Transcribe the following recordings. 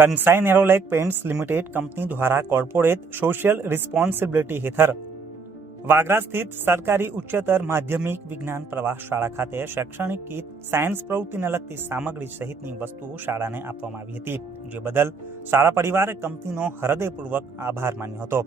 કંસાઈ Nerolac pants limited company દ્વારા corporate social responsibility હેઠળ વાગરા સ્થિત સરકારી ઉચ્ચતર માધ્યમિક વિજ્ઞાન પ્રવાહ શાળા ખાતે શૈક્ષણિક કીટ, સાયન્સ પ્રવૃત્તિને લગતી સામગ્રી સહિતની વસ્તુઓ શાળાને આપવામાં આવી હતી, જે બદલ શાળા પરિવારે કંપનીનો હૃદયપૂર્વક આભાર માન્યો હતો.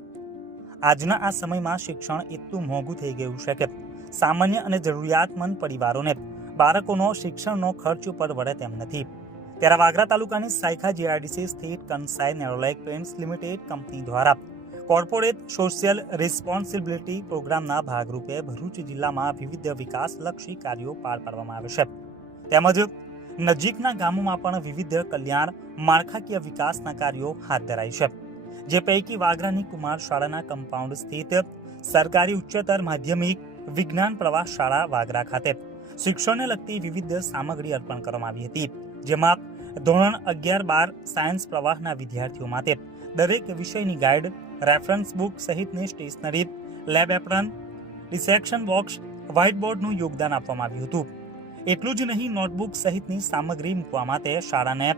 આજના આ સમયમાં શિક્ષણ એટલું મોંઘું થઈ ગયું છે કે સામાન્ય અને જરૂરિયાતમંદ પરિવારોને બાળકોનો શિક્ષણનો ખર્ચ પરવડે તેમ નથી. ત્યારે વાગરા તાલુકાની સાયખા જીઆઈડીસી સ્થિત કંસાઈ નેરોલેક પેન્ટ્સ લિમિટેડ કંપની દ્વારા કોર્પોરેટ સોશિયલ રિસ્પોન્સિબિલિટી પ્રોગ્રામના ભાગરૂપે ભરૂચ જિલ્લામાં વિવિધ વિકાસલક્ષી કાર્યો પાર પાડવામાં આવે છે. તેમજ નજીકના ગામોમાં પણ વિવિધ કલ્યાણ માળખાકીય વિકાસના કાર્યો હાથ ધરાય છે. જે પૈકી વાગરાની કુમાર શાળાના કમ્પાઉન્ડ સ્થિત સરકારી ઉચ્ચતર માધ્યમિક વિજ્ઞાન પ્રવાહ શાળા વાગરા ખાતે શિક્ષણને લગતી વિવિધ સામગ્રી અર્પણ કરવામાં આવી હતી, જેમાં ધોરણ 11-12 સાયન્સ પ્રવાહના વિદ્યાર્થીઓ માટે દરેક વિષયની ગાઈડ, રેફરન્સ બુક સહિતની stationery, lab apron, dissection box, white બોર્ડનું યોગદાન આપવામાં આવ્યું હતું. એટલું જ નહીં, નોટબુક સહિતની સામગ્રી મૂકવા માટે શાળાને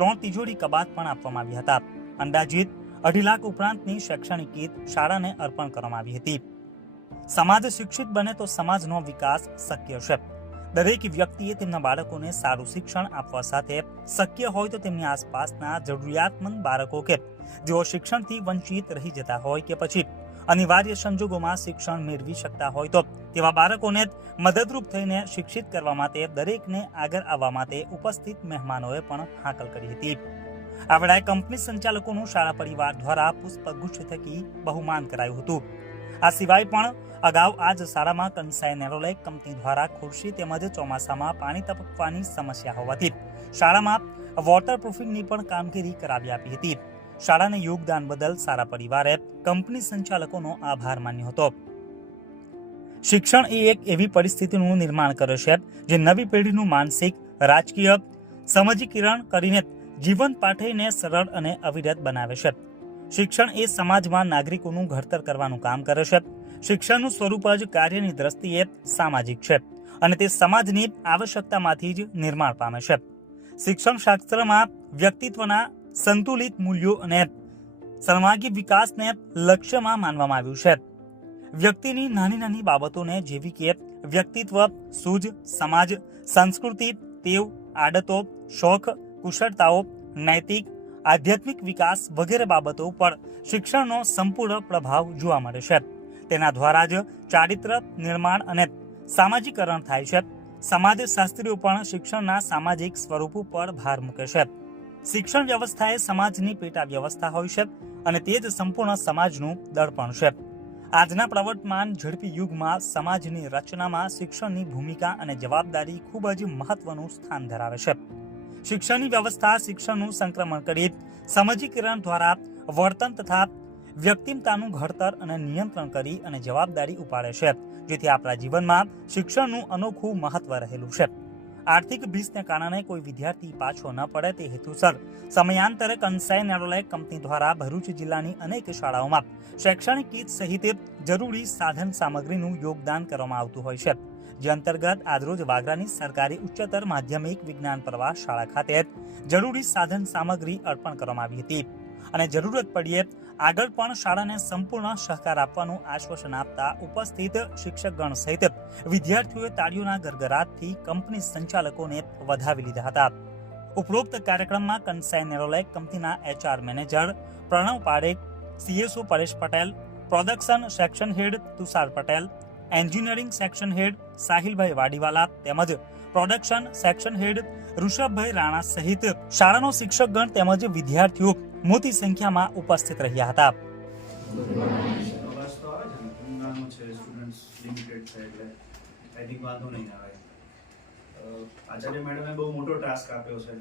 3 તિજોરી કબાટ પણ આપવામાં આવ્યા હતા. અંદાજિત 2.5 લાખ ઉપરાંતની શૈક્ષણિક કીટ શાળાને અર્પણ કરવામાં આવી હતી. સમાજ શિક્ષિત બને તો સમાજનો વિકાસ શક્ય છે. દરેક વ્યક્તિએ તેમના બાળકોને સારું શિક્ષણ આપવા સાથે શક્ય હોય તો તેમની આસપાસના જરૂરિયાતમંદ બાળકો કે જેઓ શિક્ષણથી વંચિત રહી જતા હોય કે પછી અનિવાર્ય સંજોગોમાં શિક્ષણ મેળવી શકતા હોય તો તેવા બાળકોને મદદરૂપ થઈને શિક્ષિત કરવા માટે દરેકને આગળ આવવા માટે ઉપસ્થિત મહેમાનોએ પણ હાકલ કરી હતી. આ વેળાએ કંપની સંચાલકોનું શાળા પરિવાર દ્વારા પુષ્પગુચ્છ થકી બહુમાન કરાયું હતું. આ સિવાય પણ અગાઉ આ જ શાળામાં કંસાઈ નેરોલેક કંપની દ્વારા ખુરશી તેમજ ચોમાસામાં પાણી ટપકવાની સમસ્યા હોવાથી શાળામાં વોટરપ્રૂફિંગની પણ કામગીરી કરાવી આપી હતી. શાળાને યોગદાન બદલ શાળા પરિવારે કંપની સંચાલકોનો આભાર માન્યો હતો. શિક્ષણ એ એક એવી પરિસ્થિતિનું નિર્માણ કરે છે જે નવી પેઢીનું માનસિક, રાજકીય સમજીકરણ કરીને જીવન પાઠઈને સરળ અને અવિરત બનાવે છે. શિક્ષણ એ સમાજમાં નાગરિકોનું ઘડતર કરવાનું કામ કરે છે. શિક્ષણનું સ્વરૂપ જ કાર્યની દ્રષ્ટિએ સામાજિક છે અને તે સમાજની આવશ્યકતામાંથી જ નિર્માણ પામે છે. શિક્ષણ શાસ્ત્રમાં વ્યક્તિત્વના સંતુલિત મૂલ્યો અને સર્વાંગી વિકાસને લક્ષ્યમાં માનવામાં આવ્યું છે. વ્યક્તિની નાની નાની બાબતોને જેવી કે વ્યક્તિત્વ, સૂઝ, સમાજ, સંસ્કૃતિ, ટેવ, આદતો, શોખ, કુશળતાઓ, નૈતિક, આધ્યાત્મિક વિકાસ વગેરે બાબતો પર શિક્ષણનો સંપૂર્ણ પ્રભાવ જોવા મળે છે. તેના દ્વારા જ ચારિત્ર નિર્માણ અને સામાજિકરણ થાય છે. સમાજશાસ્ત્રીઓ પણ શિક્ષણના સામાજિક સ્વરૂપ પર ભાર મૂકે છે. શિક્ષણ વ્યવસ્થા એ સમાજની પેટા વ્યવસ્થા હોય છે અને તે જ સંપૂર્ણ સમાજનું દર્પણ છે. આજના પ્રવર્તમાન ઝડપી યુગમાં સમાજની રચનામાં શિક્ષણની ભૂમિકા અને જવાબદારી ખૂબ જ મહત્વનું સ્થાન ધરાવે છે. શિક્ષણની વ્યવસ્થા શિક્ષણનું સંક્રમણ કરી સમજીકરણ દ્વારા વર્તન તથા વ્યક્તિમતાનું ઘડતર અને નિયંત્રણ કરી અને જવાબદારી ઉપાડે છે, જેથી આપણા જીવનમાં શિક્ષણનું અનોખું મહત્વ રહેલું છે. આર્થિક ભીસને કારણે કોઈ વિદ્યાર્થી પાછો ન પડે તે હેતુસર સમયાંતરે કંસાઈ નેરોલેક કંપની દ્વારા ભરૂચ જિલ્લાની અનેક શાળાઓમાં શૈક્ષણિક કીટ સહિત જરૂરી સાધન સામગ્રીનું યોગદાન કરવામાં આવતું હોય છે. જે અંતર્ગત આજરોજ વાગરાની સરકારી ઉચ્ચતર માધ્યમિક વિજ્ઞાન પ્રવાહ શાળા ખાતે જરૂરી સાધન સામગ્રી અર્પણ કરવામાં આવી હતી અને જરૂરત પડીએ આગળ પણ શાળાને સંપૂર્ણ સહકાર આપવાનું આશ્વાસન આપતા ઉપસ્થિત શિક્ષકગણ સહિત વિદ્યાર્થીઓએ તાળીઓના ગરગરાટથી કંપની સંચાલકોને વધાવી લીધા હતા. ઉપરોક્ત કાર્યક્રમમાં કંસાઈ નેરોલેક કંપનીના HR manager Pranav Parekh, CSO Paresh Patel, production section head Tushar Patel, engineering section head Sahilbhai Vadiwala તેમજ production section head Rishabhbhai Rana સહિત શાળાનો શિક્ષકગણ તેમજ વિદ્યાર્થીઓ મોટી સંખ્યામાં ઉપસ્થિત રહ્યા હતા. આચાર્ય મેડમે બહુ મોટો ટાસ્ક આપ્યો છે.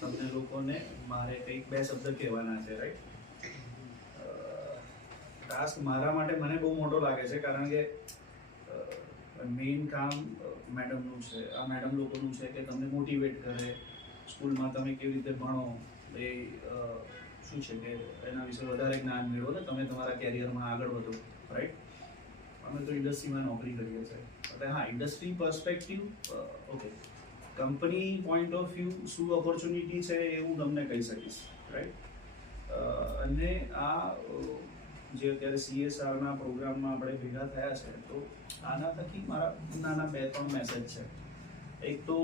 તમને લોકોને મારે કંઈક 2 શબ્દ કહેવાના છે, રાઈટ? ટાસ્ક મારા માટે મને બહુ મોટો લાગે છે, કારણ કે મેઇન કામ મેડમનું છે. આ મેડમ લોકોનું છે કે તમને મોટિવેટ કરે, સ્કૂલમાં તમે કેવી રીતે ભણો, એ શું છે કે એના વિશે વધારે જ્ઞાન મેળવો ને તમે તમારા કેરિયરમાં આગળ વધો, રાઈટ? અમે તો ઇન્ડસ્ટ્રીમાં નોકરી કરીએ છીએ એટલે હા, industry perspective okay, company point of view શું ઓપોર્ચ્યુનિટી છે એ હું તમને કહી શકીશ, રાઈટ. અને જે અત્યારે CSRના પ્રોગ્રામમાં આપણે ભેગા થયા છે, તો આના થકી મારા નાના 2-3 મેસેજ છે. એક તો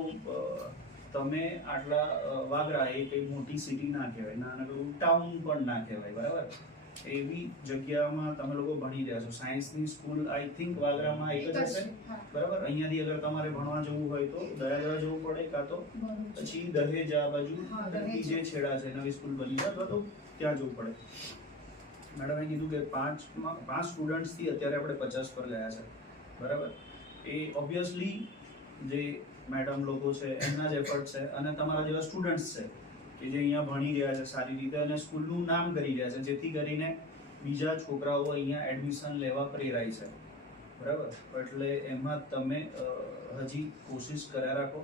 તમે આટલા વાગરા એ કંઈ મોટી સિટી ના કહેવાય, નાનકડું ટાઉન પણ ના કહેવાય, બરાબર. એવી જગ્યામાં તમે લોકો ભણી રહ્યા છો. સાયન્સની સ્કૂલ આઈ થિંક વાગરામાં એક જ હશે, બરાબર. અહીંયાથી અગર તમારે ભણવા જવું હોય તો દયાગઢ જવું પડે, કાં તો પછી દહેજ આ બાજુ જે છેડા છે નવી સ્કૂલ બની છે, અથવા તો ત્યાં જવું પડે. મેડમે કીધું કે 5 સ્ટુડન્ટ્સથી અત્યારે આપણે 50 પર ગયા છે, બરાબર. એ ઓબ્વિયસલી જે મેડમ લોકો છે એમના જ એફર્ટ છે, અને તમારા જેવા સ્ટુડન્ટ્સ છે કે જે અહીંયા ભણી રહ્યા છે સારી રીતે અને સ્કૂલનું નામ કરી રહ્યા છે, જેથી કરીને બીજા છોકરાઓ અહીંયા એડમિશન લેવા પ્રેરાય છે, બરાબર. એટલે એમાં તમે હજી કોશિશ કર્યા રાખો.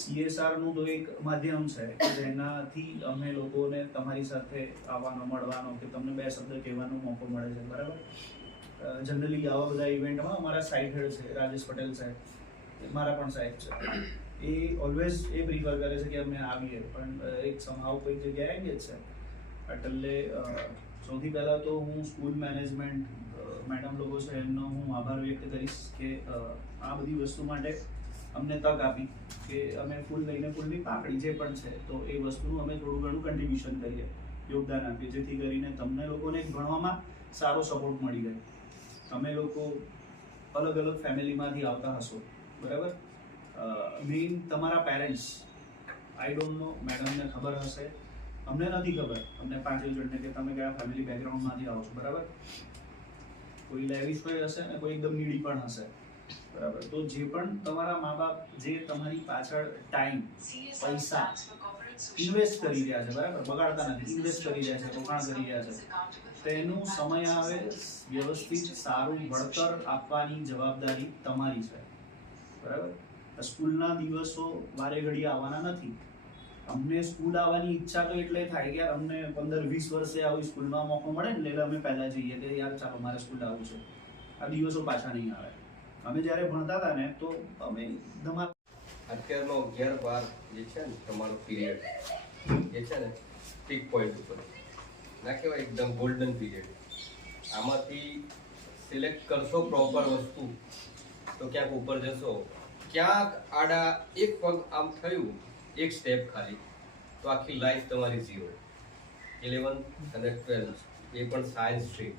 CSRનું તો એક માધ્યમ છે કે જેનાથી અમે લોકોને તમારી સાથે આવવાનો, મળવાનો કે તમને 2 શબ્દ કહેવાનો મોકો મળે છે, બરાબર. જનરલી આવા બધા ઇવેન્ટમાં અમારા સાઇટ હેડ છે રાજેશ પટેલ સાહેબ, મારા પણ સાહેબ છે, એ ઓલવેઝ એ પ્રિફર કરે છે કે અમે આવીએ, પણ એક સમહાવ કોઈ જગ્યાએ આવીએ જ છે. એટલે સૌથી પહેલાં તો હું સ્કૂલ મેનેજમેન્ટ મેડમ લોકો છે એમનો હું આભાર વ્યક્ત કરીશ કે આ બધી વસ્તુ માટે અમને તક આપી કે અમે ફૂલ લઈને ફૂલની પાકડી જે પણ છે તો એ વસ્તુનું અમે થોડું ઘણું કન્ટ્રીબ્યુશન કરીએ, યોગદાન આપીએ, જેથી કરીને તમને લોકોને ભણવામાં સારો સપોર્ટ મળી રહે. તમે લોકો અલગ અલગ ફેમિલીમાંથી આવતા હશો, બરાબર. મેઇન તમારા પેરેન્ટ્સ, આઈ ડોન્ટ નો, મેડમને ખબર હશે, અમને નથી ખબર, અમને 5 જણને કે તમે કયા ફેમિલી બેકગ્રાઉન્ડમાંથી આવો છો, બરાબર. કોઈ લેવિશ હોય હશે ને કોઈ એકદમ નીડી પણ હશે, બરાબર. તો જે પણ તમારા મા બાપ જે તમારી પાછળ ટાઈમ, પૈસા ઇન્વેસ્ટ કરી રહ્યા છે, બરાબર, બગાડતા નથી, ઇન્વેસ્ટ કરી રહ્યા છે, રોકાણ કરી રહ્યા છે, તેનું સમય આવે વ્યવસ્થિત સારું વળતર આપવાની જવાબદારી તમારી છે, બરાબર. સ્કૂલના દિવસો વારે ઘડી આવવાના નથી. અમને સ્કૂલ આવવાની ઈચ્છા તો એટલે થાય કે યાર અમને 15-20 વર્ષે આવી સ્કૂલમાં મોકો મળે ને એટલે અમે પહેલા જઈએ કે યાર ચાલો મારે સ્કૂલ આવવું છે. આ દિવસો પાછા નહીં આવે. અમે જ્યારે ભણતા હતા ને તો અમે ધમાલ. અત્યારનો 11-12 જે છે ને તમારો પીરિયડ જે છે ને પીક પોઈન્ટ ઉપર ના કહેવાય, એકદમ ગોલ્ડન પીરિયડ. આમાંથી સિલેક્ટ કરશો પ્રોપર વસ્તુ તો ક્યાંક ઉપર જશો, ક્યાંક આડા એક પગ આમ થયું, એક સ્ટેપ ખાલી, તો આખી લાઈફ તમારી 0. 11th અને 12th એ પણ સાયન્સ સ્ટ્રીમ,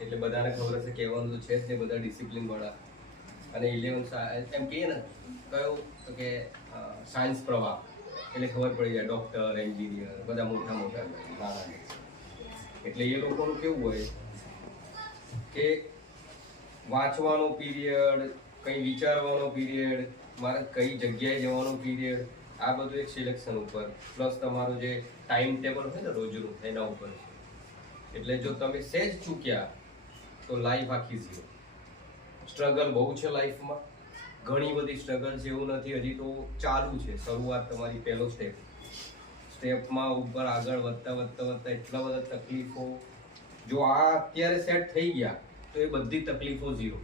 એટલે બધાને ખબર હશે કહેવાનું તો છે જ ને, બધા ડિસિપ્લિન વાળા. અને 11th એમ કહીએ ને કયો તો કે સાયન્સ પ્રવાહ, એટલે ખબર પડી જાય ડૉક્ટર, એન્જિનિયર બધા મોટા નાના. એટલે એ લોકોનું કેવું હોય કે વાંચવાનો પીરિયડ, કંઈ વિચારવાનો પીરિયડ, મારે કઈ જગ્યાએ જવાનો પીરિયડ, આ બધું એક સિલેક્શન ઉપર, પ્લસ તમારું જે ટાઈમ ટેબલ હોય ને રોજનું એના ઉપર છે. એટલે જો તમે સેજ ચૂક્યા તો લાઈફ આખી 0. સ્ટ્રગલ બહુ છે લાઈફમાં, ઘણી બધી સ્ટ્રગલ છે, એવું નથી, હજી તો ચાલુ છે. શરૂઆત તમારી પહેલો સ્ટેપમાં ઉપર આગળ વધતા એટલા બધા તકલીફો. જો આ અત્યારે સેટ થઈ ગયા તો એ બધી તકલીફો 0.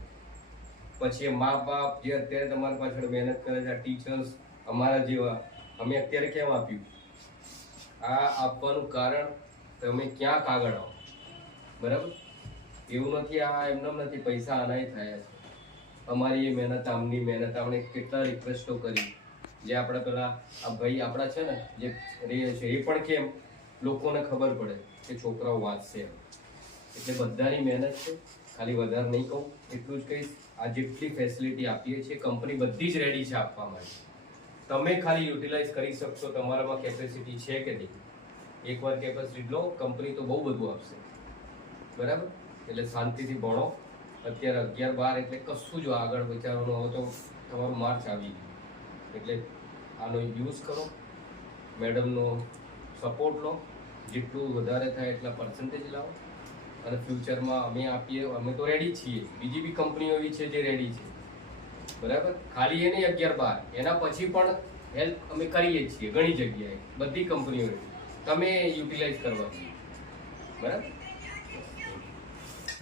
પછી એ મા બાપ જે અત્યારે તમારી પાછળ મહેનત કરે છે, ટીચર્સ અમારા જેવા, અમે અત્યારે કેમ આપ્યું, આ આપવાનું કારણ તમે ક્યાંક આગળ આવો, બરાબર. એવું નથી આ એમને નથી પૈસા આનાય થયા છે. અમારી એ મહેનત, આમની મહેનત, આપણે કેટલા રિક્વેસ્ટો કરી, જે આપણે પેલા આ ભાઈ આપણા છે ને જે રહે છે એ પણ કેમ લોકોને ખબર પડે કે છોકરાઓ વાંચશે, એટલે બધાની મહેનત છે. ખાલી વધારે નહીં કહું, એટલું જ કહીશ, આ જેટલી ફેસિલિટી આપીએ છીએ કંપની બધી જ રેડી છે આપવા માટે. તમે ખાલી યુટિલાઇઝ કરી શકશો, તમારામાં કેપેસિટી છે કે નહીં. એકવાર કેપેસિટી લો, કંપની તો બહુ બધું આપશે, બરાબર. એટલે શાંતિથી ભણો. અત્યારે 11-12 એટલે કશું જ આગળ વિચારવાનું, હવે તો તમારું માર્ચ આવી ગયું, એટલે આનો યુઝ કરો, મેડમનો સપોર્ટ લો, જેટલું વધારે થાય એટલા પર્સન્ટેજ લાવો, અને ફ્યુચરમાં અમે આપીએ, અમે તો રેડી છીએ. બીજી બી કંપનીઓ એવી છે જે રેડી છે, બરાબર. ખાલી એ નહીં 11-12, એના પછી પણ હેલ્પ અમે કરીએ છીએ ઘણી જગ્યાએ, બધી કંપનીઓ. તમે યુટિલાઇઝ કરવા, બરાબર.